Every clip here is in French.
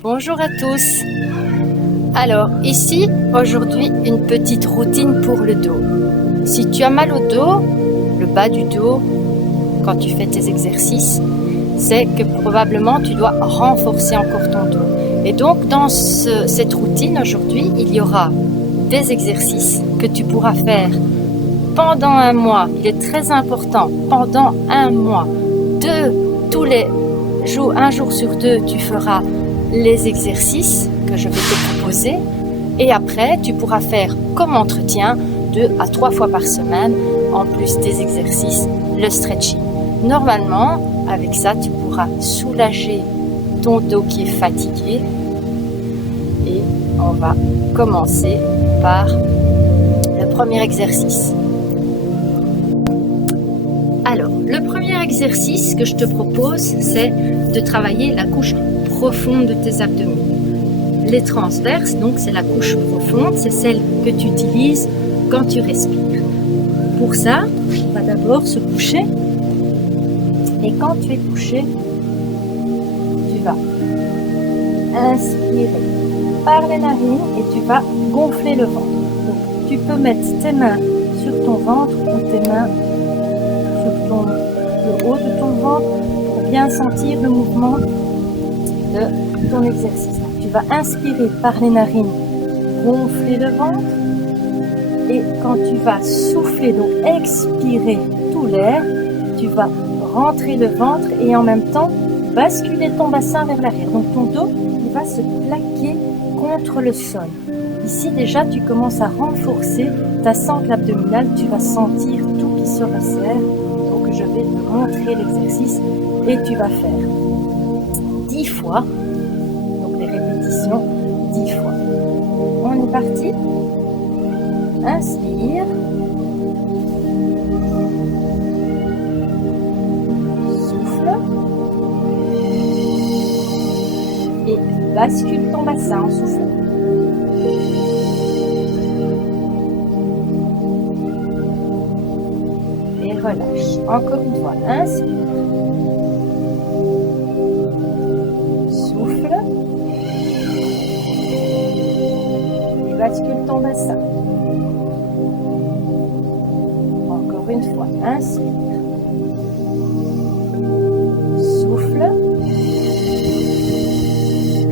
Bonjour à tous. Alors ici, aujourd'hui, une petite routine pour le dos. Si tu as mal au dos, le bas du dos, quand tu fais tes exercices, c'est que probablement tu dois renforcer encore ton dos. Et donc dans cette routine aujourd'hui, il y aura des exercices que tu pourras faire pendant un mois. Il est très important, pendant un mois, tous les jours, un jour sur deux, tu feras les exercices que je vais te proposer. Et après, tu pourras faire comme entretien 2 à 3 fois par semaine, en plus des exercices, le stretching. Normalement, avec ça, tu pourras soulager ton dos qui est fatigué. Et on va commencer par le premier exercice. Alors, le premier exercice que je te propose, c'est de travailler la couche profonde de tes abdominaux. Les transverses, donc c'est la couche profonde, c'est celle que tu utilises quand tu respires. Pour ça, on va d'abord se coucher. Et quand tu es couché, tu vas inspirer par les narines et tu vas gonfler le ventre. Donc, tu peux mettre tes mains sur ton ventre ou tes mains sur le haut de ton ventre pour bien sentir le mouvement de ton exercice. Tu vas inspirer par les narines, gonfler le ventre, et quand tu vas souffler, donc expirer tout l'air, tu vas rentrer le ventre et en même temps basculer ton bassin vers l'arrière. Donc ton dos, il va se plaquer contre le sol. Ici déjà, tu commences à renforcer ta sangle abdominale, tu vas sentir tout qui se resserre. Donc je vais te montrer l'exercice et tu vas faire 10 fois. 10 fois. On est parti. Inspire. Souffle. Et bascule ton bassin en soufflant. Et relâche. Encore une fois. Inspire. Bascule ton bassin. Encore une fois, inspire. Souffle.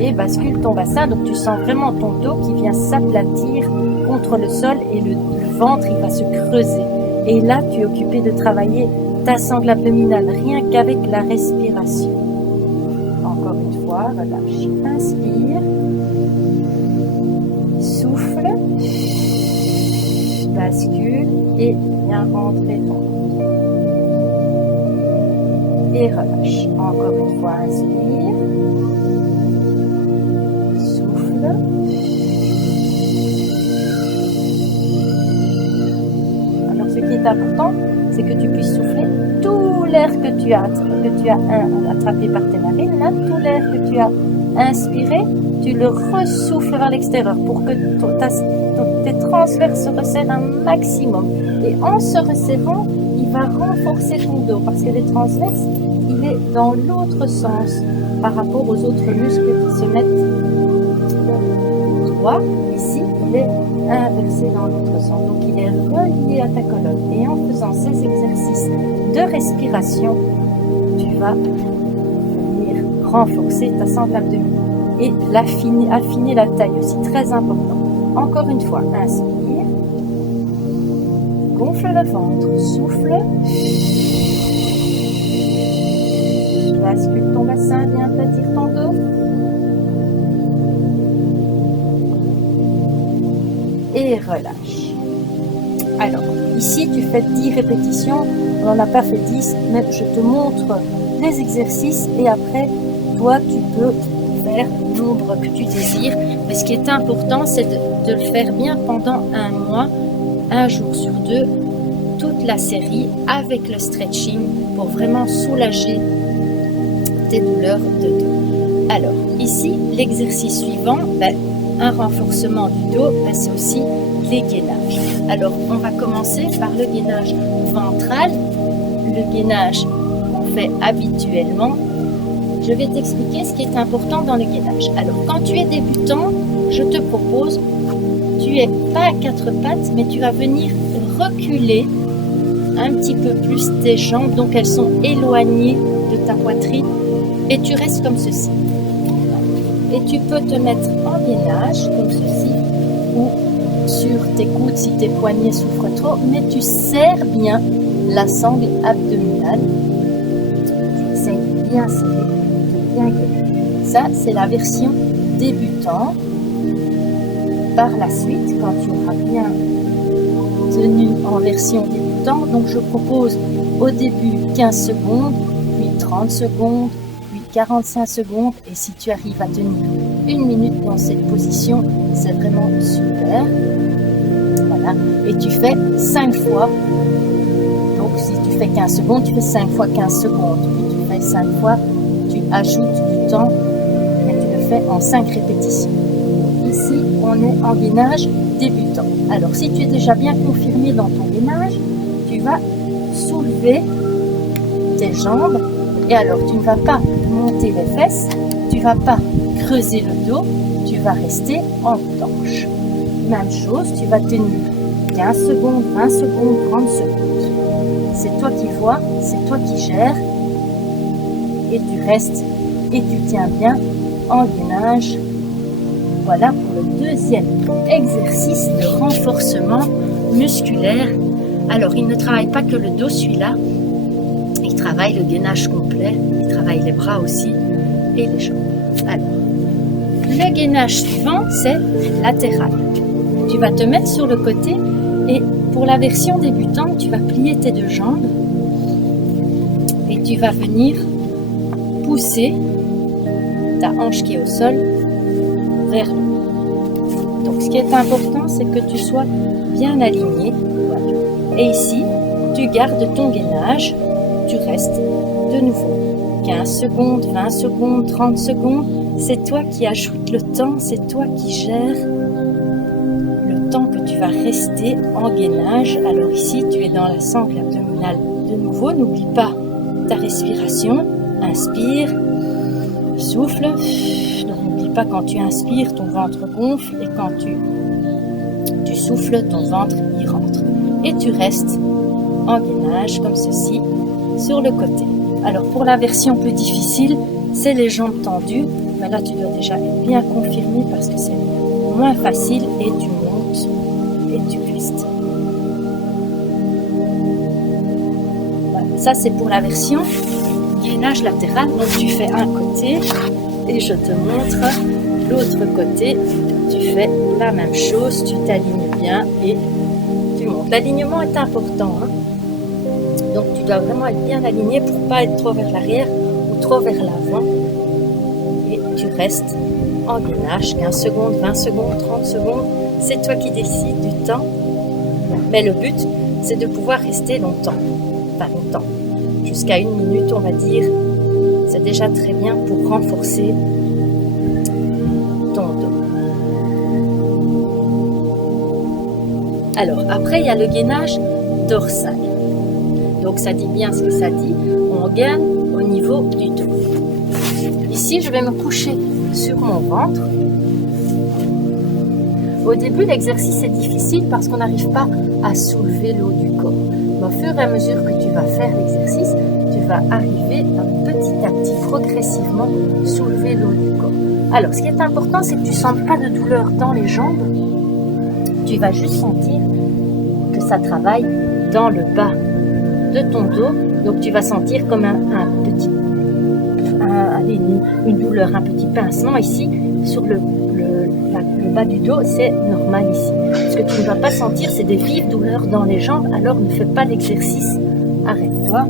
Et bascule ton bassin. Donc tu sens vraiment ton dos qui vient s'aplatir contre le sol et le ventre il va se creuser. Et là tu es occupé de travailler ta sangle abdominale rien qu'avec la respiration. Encore une fois, relâche. Inspire. Souffle, bascule et viens rentrer ton ventre. Et relâche. Encore une fois, inspire. Souffle. Alors, ce qui est important, c'est que tu puisses souffler tout l'air que tu as attrapé par tes narines, là, tout l'air que tu as inspiré. Tu le ressouffles vers l'extérieur pour que tes transverses se resserrent un maximum. Et en se resserrant, il va renforcer ton dos parce que les transverses, il est dans l'autre sens par rapport aux autres muscles qui se mettent droit. Ici, il est inversé dans l'autre sens. Donc, il est relié à ta colonne. Et en faisant ces exercices de respiration, tu vas venir renforcer ta sangle abdominale. Et affiner la taille aussi, très important. Encore une fois, inspire, gonfle le ventre, souffle, bascule ton bassin, viens aplatir ton dos, et relâche. Alors, ici tu fais 10 répétitions, on n'en a pas fait 10, mais je te montre les exercices et après, toi tu peux faire le nombre que tu désires, mais ce qui est important c'est de le faire bien pendant un mois, un jour sur deux, toute la série avec le stretching pour vraiment soulager tes douleurs de dos. Alors ici l'exercice suivant, un renforcement du dos, c'est aussi les gainages. Alors on va commencer par le gainage ventral, le gainage qu'on fait habituellement je vais t'expliquer ce qui est important dans le gainage. Alors, quand tu es débutant, je te propose, tu es pas à quatre pattes, mais tu vas venir reculer un petit peu plus tes jambes, donc elles sont éloignées de ta poitrine, et tu restes comme ceci. Et tu peux te mettre en gainage, comme ceci, ou sur tes coudes si tes poignets souffrent trop, mais tu serres bien la sangle abdominale. Tu essaies de bien serrer, de bien gainer. Ça, c'est la version débutant. Par la suite, quand tu auras bien tenu en version débutant, donc je propose au début 15 secondes, puis 30 secondes, puis 45 secondes, et si tu arrives à tenir 1 minute dans cette position, c'est vraiment super. Voilà, et tu fais 5 fois. Donc si tu fais 15 secondes, tu fais 5 fois 15 secondes, puis tu fais 5 fois, tu ajoutes du temps, mais tu le fais en 5 répétitions. Ici, on est en gainage débutant. Alors, si tu es déjà bien confirmé dans ton gainage, tu vas soulever tes jambes. Et alors, tu ne vas pas monter les fesses, tu ne vas pas creuser le dos, tu vas rester en planche. Même chose, tu vas tenir 15 secondes, 20 secondes, 30 secondes. C'est toi qui vois, c'est toi qui gères. Et tu restes et tu tiens bien en gainage. Voilà pour le deuxième exercice de renforcement musculaire. Alors, il ne travaille pas que le dos, celui-là. Il travaille le gainage complet. Il travaille les bras aussi et les jambes. Alors, le gainage suivant, c'est latéral. Tu vas te mettre sur le côté et pour la version débutante, tu vas plier tes deux jambes et tu vas venir pousser ta hanche qui est au sol vers le haut. Donc, ce qui est important, c'est que tu sois bien aligné. Voilà. Et ici, tu gardes ton gainage, tu restes de nouveau 15 secondes, 20 secondes, 30 secondes. C'est toi qui ajoutes le temps, c'est toi qui gères le temps que tu vas rester en gainage. Alors ici, tu es dans la sangle abdominale de nouveau. N'oublie pas ta respiration. Inspire, souffle. N'oublie pas, quand tu inspires, ton ventre gonfle, et quand tu souffles, ton ventre y rentre. Et tu restes en gainage comme ceci sur le côté. Alors pour la version plus difficile, c'est les jambes tendues. Ben là, tu dois déjà être bien confirmé parce que c'est moins facile, et tu montes et tu restes. Voilà. Ça, c'est pour la version gainage latéral. Donc tu fais un côté et je te montre l'autre côté. Tu fais la même chose, tu t'alignes bien et tu montes. L'alignement est important, hein. Donc tu dois vraiment être bien aligné pour ne pas être trop vers l'arrière ou trop vers l'avant. Et tu restes en gainage 15 secondes, 20 secondes, 30 secondes. C'est toi qui décides du temps. Mais le but, c'est de pouvoir rester longtemps. Pas longtemps. Jusqu'à 1 minute, on va dire. C'est déjà très bien pour renforcer ton dos. Alors, après, il y a le gainage dorsal. Donc, ça dit bien ce que ça dit. On gagne au niveau du dos. Ici, je vais me coucher sur mon ventre. Au début, l'exercice est difficile parce qu'on n'arrive pas à soulever le haut du corps. Mais au fur et à mesure que tu vas faire l'exercice, tu vas arriver à petit à petit, progressivement, soulever le haut du corps. Alors, ce qui est important, c'est que tu ne sentes pas de douleur dans les jambes. Tu vas juste sentir que ça travaille dans le bas de ton dos. Donc, tu vas sentir comme une douleur, un petit pincement ici sur le bas du dos. C'est normal ici. Ce que tu ne vas pas sentir, c'est des vives douleurs dans les jambes. Alors, ne fais pas l'exercice. Arrête-toi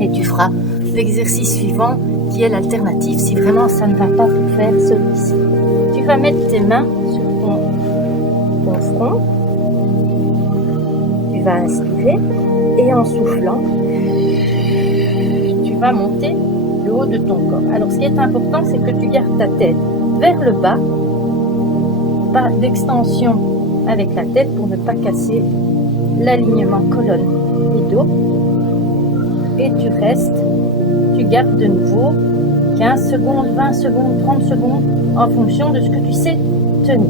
et tu feras l'exercice suivant qui est l'alternative si vraiment ça ne va pas pour faire celui-ci. Tu vas mettre tes mains sur ton front. Tu vas inspirer et en soufflant, tu vas monter le haut de ton corps. Alors, ce qui est important, c'est que tu gardes ta tête vers le bas, pas d'extension avec la tête pour ne pas casser l'alignement colonne et dos. Et tu restes, tu gardes de nouveau 15 secondes, 20 secondes, 30 secondes, en fonction de ce que tu sais tenir.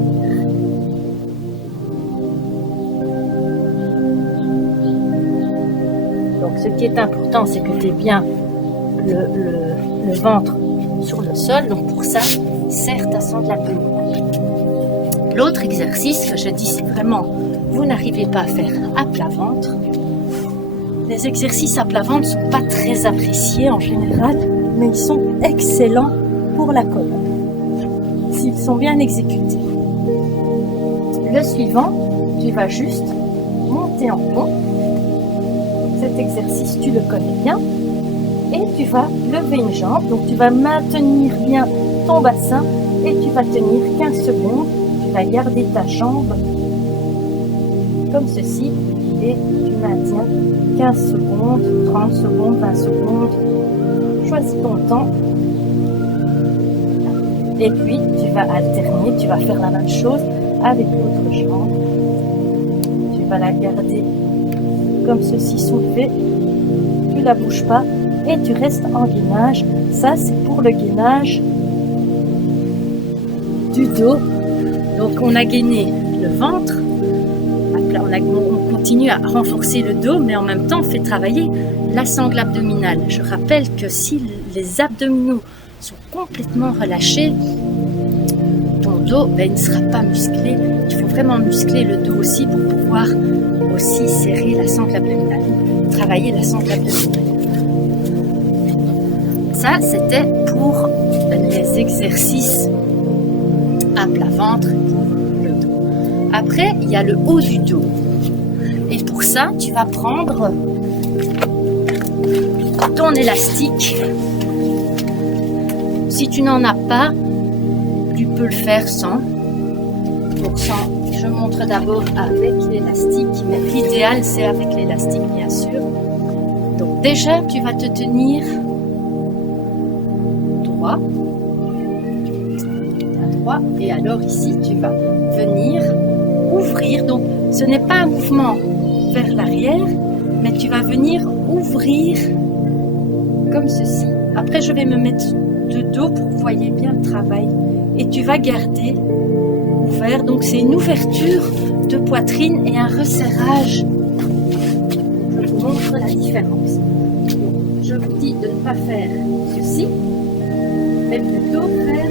Donc ce qui est important, c'est que tu aies bien le ventre sur le sol. Donc pour ça, serre ta sangle abdominale. L'autre exercice que je dis, si vraiment vous n'arrivez pas à faire à plat ventre, les exercices à plat ventre ne sont pas très appréciés en général, mais ils sont excellents pour la colonne, s'ils sont bien exécutés. Le suivant, tu vas juste monter en pont. Cet exercice, tu le connais bien. Et tu vas lever une jambe. Donc, tu vas maintenir bien ton bassin et tu vas tenir 15 secondes. Tu vas garder ta jambe comme ceci et tu maintiens 15 secondes, 30 secondes, 20 secondes. Choisis ton temps. Et puis, tu vas alterner. Tu vas faire la même chose avec l'autre jambe. Tu vas la garder comme ceci soulevée. Tu ne la bouges pas. Et tu restes en gainage. Ça, c'est pour le gainage du dos. Donc, on a gainé le ventre. On continue à renforcer le dos, mais en même temps, on fait travailler la sangle abdominale. Je rappelle que si les abdominaux sont complètement relâchés, ton dos, il ne sera pas musclé. Il faut vraiment muscler le dos aussi pour pouvoir aussi serrer la sangle abdominale. Travailler la sangle abdominale. Ça, c'était pour les exercices à plat ventre pour le dos. Après, il y a le haut du dos. Et pour ça, tu vas prendre ton élastique. Si tu n'en as pas, tu peux le faire sans. Donc sans, je montre d'abord avec l'élastique, mais l'idéal c'est avec l'élastique bien sûr. Donc déjà, tu vas te tenir droit, et alors ici tu vas venir ouvrir. Donc ce n'est pas un mouvement vers l'arrière, mais tu vas venir ouvrir comme ceci. Après je vais me mettre de dos pour que vous voyez bien le travail, et tu vas garder ouvert. Donc c'est une ouverture de poitrine et un resserrage. Je vous montre la différence. Donc, je vous dis de ne pas faire ceci, mais plutôt faire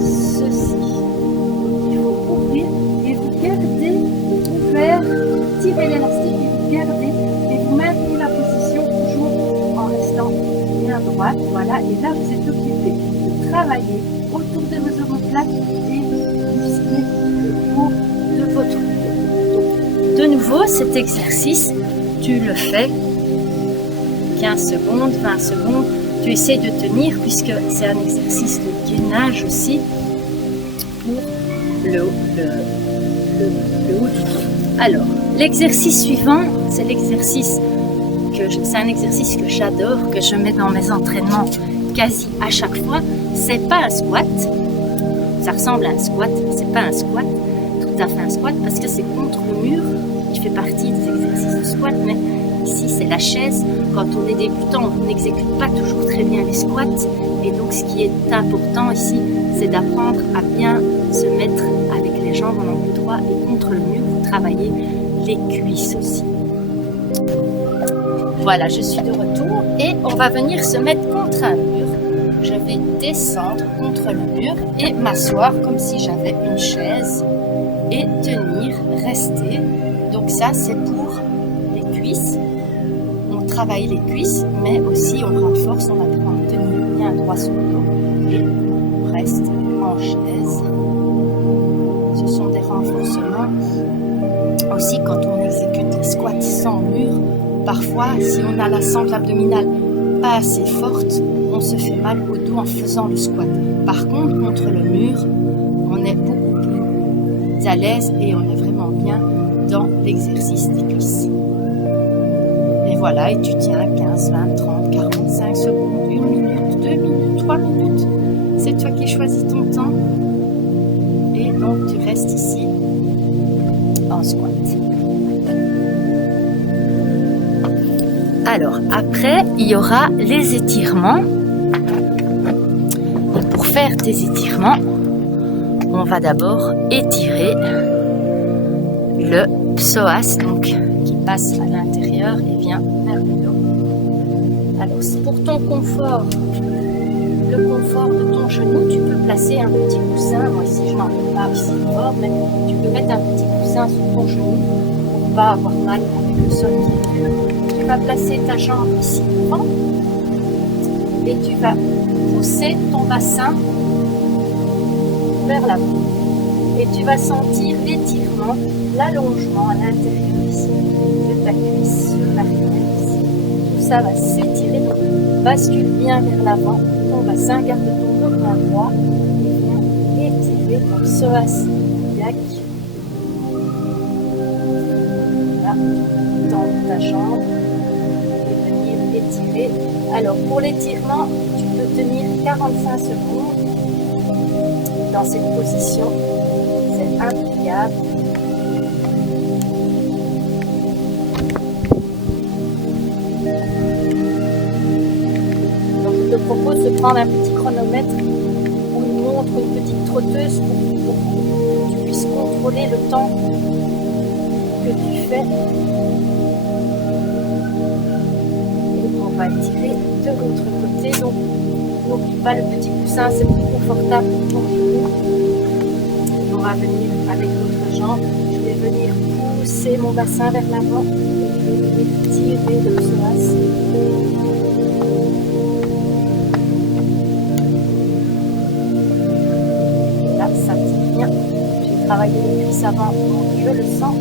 ceci. Donc, il faut ouvrir et vous gardez ouvert, tirez l'élastique et vous gardez et vous maintenez la position toujours en restant bien droite. Voilà, et là vous êtes occupé de travailler autour de vos omoplates et muscler le haut de votre dos. De nouveau, cet exercice, tu le fais 15 secondes, 20 secondes. Tu essaies de tenir puisque c'est un exercice de gainage aussi pour le haut du dos. Alors, l'exercice suivant, c'est un exercice que j'adore, que je mets dans mes entraînements quasi à chaque fois. C'est pas un squat. Ça ressemble à un squat, c'est pas un squat, tout à fait un squat parce que c'est contre le mur qui fait partie des exercices de squat, mais ici c'est la chaise. Quand on est débutant, on n'exécute pas toujours très bien les squats, et donc ce qui est important ici, c'est d'apprendre à bien se mettre avec les jambes en angle droit et contre le mur. Vous travaillez les cuisses aussi. Voilà, je suis de retour et on va venir se mettre contre un mur. Je vais descendre contre le mur et m'asseoir comme si j'avais une chaise et tenir, rester. Donc ça, c'est pour les cuisses. On travaille les cuisses, mais aussi on renforce, on apprend à tenir bien droit sur le dos et on reste en chaise. Ce sont des renforcements. Aussi, quand on exécute les squats sans mur, parfois, si on a la sangle abdominale pas assez forte, on se fait mal au dos en faisant le squat. Par contre, contre le mur, on est beaucoup plus à l'aise et on est vraiment bien dans l'exercice des cuisses. Et voilà, et tu tiens 15, 20, 30, 45 secondes, 1 minute, 2 minutes, 3 minutes. C'est toi qui choisis ton temps. Et donc, tu restes ici en squat. Alors, après, il y aura les étirements. faire tes étirements, on va d'abord étirer le psoas, donc qui passe à l'intérieur et vient vers le dos. Alors, pour ton confort, le confort de ton genou, tu peux placer un petit coussin. Moi ici, je n'en ai pas ici fort, mais tu peux mettre un petit coussin sur ton genou pour ne pas avoir mal avec le sol qui est dur. Tu vas placer ta jambe ici devant et tu vas pousser ton bassin vers l'avant. Et tu vas sentir l'étirement, l'allongement à l'intérieur ici de ta cuisse sur l'arrière ici. Tout ça va s'étirer, donc bascule bien vers l'avant. Ton bassin, garde ton dos main droit et viens étirer ton psoas iliaque. Là, tends ta jambe et venir étirer. Alors pour l'étirement, tu peux tenir 45 secondes dans cette position. C'est impeccable. Donc je te propose de prendre un petit chronomètre ou une montre, une petite trotteuse pour que tu puisses contrôler le temps que tu fais. Et on va étirer de l'autre côté. Donc n'oublie pas le petit coussin, c'est plus confortable pour ton genou. On va venir avec l'autre jambe. Je vais venir pousser mon bassin vers l'avant et je vais venir tirer le psoas. Là, ça tire bien. J'ai travaillé les cuisses avant, donc je le sens.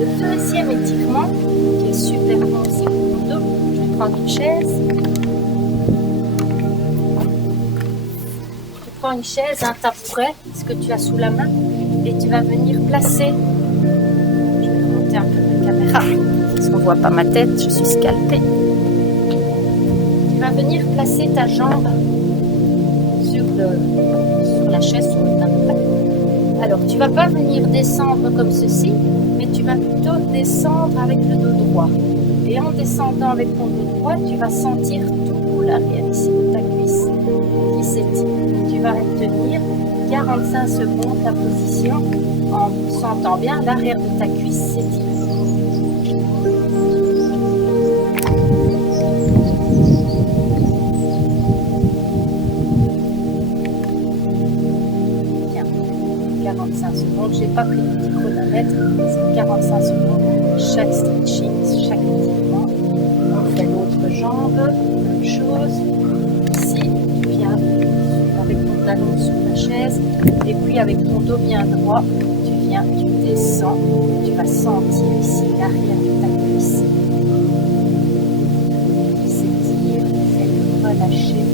Le deuxième étirement, qui est super bon aussi pour ton dos, je vais prendre une chaise. Tu prends une chaise, un tabouret, ce que tu as sous la main, et tu vas venir placer. Je vais remonter un peu la caméra, parce qu'on ne voit pas ma tête, je suis scalpée. Tu vas venir placer ta jambe sur la chaise, sur le tabouret. Alors, tu ne vas pas venir descendre comme ceci, mais tu vas plutôt descendre avec le dos droit. Et en descendant avec ton dos droit, tu vas sentir tout l'arrière ici de ta cuisse qui s'étire. Tu vas retenir 45 secondes la position en sentant bien l'arrière de ta cuisse s'étirer. Bien, 45 secondes, je n'ai pas pris le petit chronomètre, c'est 45 secondes, chaque stretching, chaque étirement. On fait l'autre jambe, même chose. Ici, tu viens avec ton talon sur la chaise, et puis avec ton dos bien droit, tu viens, tu descends, tu vas sentir ici l'arrière de ta cuisse qui s'étire, essaie de relâcher.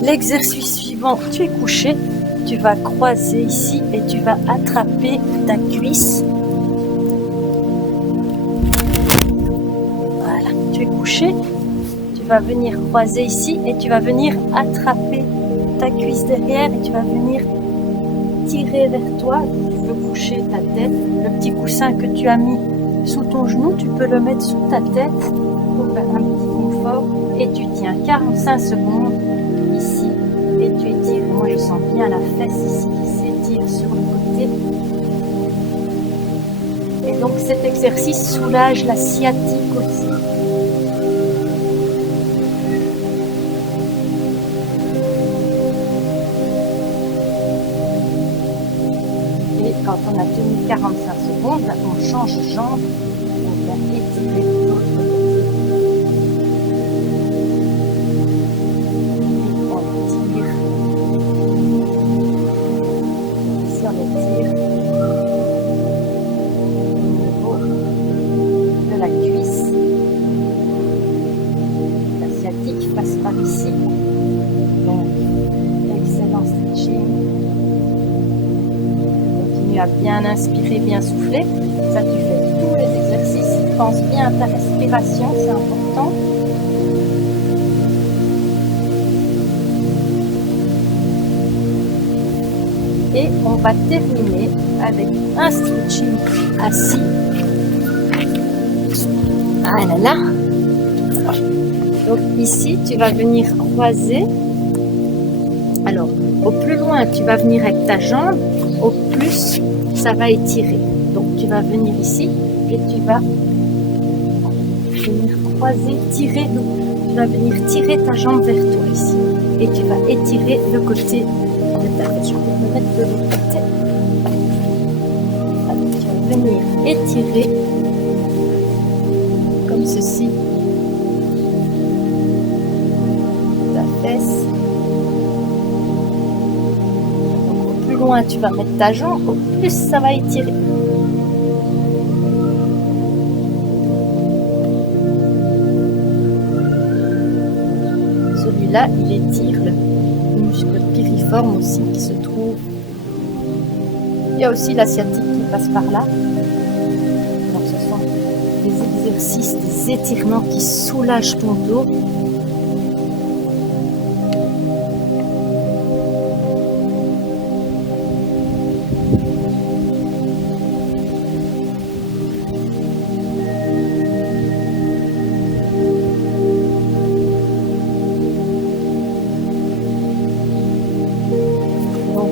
L'exercice suivant, tu es couché, tu vas croiser ici et tu vas attraper ta cuisse. Voilà, tu es couché, tu vas venir croiser ici et tu vas venir attraper ta cuisse derrière et tu vas venir tirer vers toi. Tu peux coucher ta tête, le petit coussin que tu as mis sous ton genou, tu peux le mettre sous ta tête pour faire un petit confort et tu tiens 45 secondes ici et tu étires. Moi je sens bien la fesse ici qui s'étire sur le côté. Et donc cet exercice soulage la sciatique aussi. Et quand on a tenu 45 secondes, là, on change de jambe, on vient étirer de l'autre côté. as bien inspiré, bien soufflé. Ça, tu fais tous les exercices. Pense bien à ta respiration, c'est important. Et on va terminer avec un stretching assis. Ah là là. Donc ici, tu vas venir croiser. Alors, au plus loin, tu vas venir avec ta jambe, au plus, ça va étirer. Donc, tu vas venir ici et tu vas venir croiser, tirer. Donc, tu vas venir tirer ta jambe vers toi ici. Et tu vas étirer le côté de ta tête. Je vais me mettre de l'autre côté. Alors, tu vas venir étirer comme ceci ta fesse. Loin tu vas mettre ta jambe, au plus ça va étirer. Celui-là, il étire le muscle piriforme aussi qui se trouve. Il y a aussi l'asiatique qui passe par là. Donc ce sont des exercices, des étirements qui soulagent ton dos.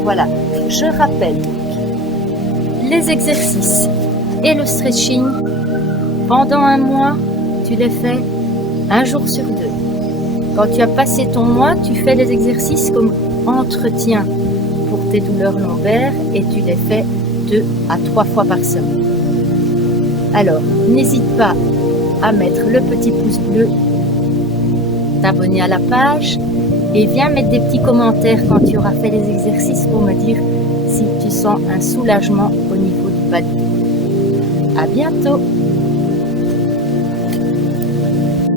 Voilà, je rappelle les exercices et le stretching. Pendant un mois, tu les fais un jour sur 2. Quand tu as passé ton mois, tu fais les exercices comme entretien pour tes douleurs lombaires et tu les fais 2 à 3 fois par semaine. Alors, n'hésite pas à mettre le petit pouce bleu, t'abonner à la page. Et viens mettre des petits commentaires quand tu auras fait les exercices pour me dire si tu sens un soulagement au niveau du bas du dos. À bientôt!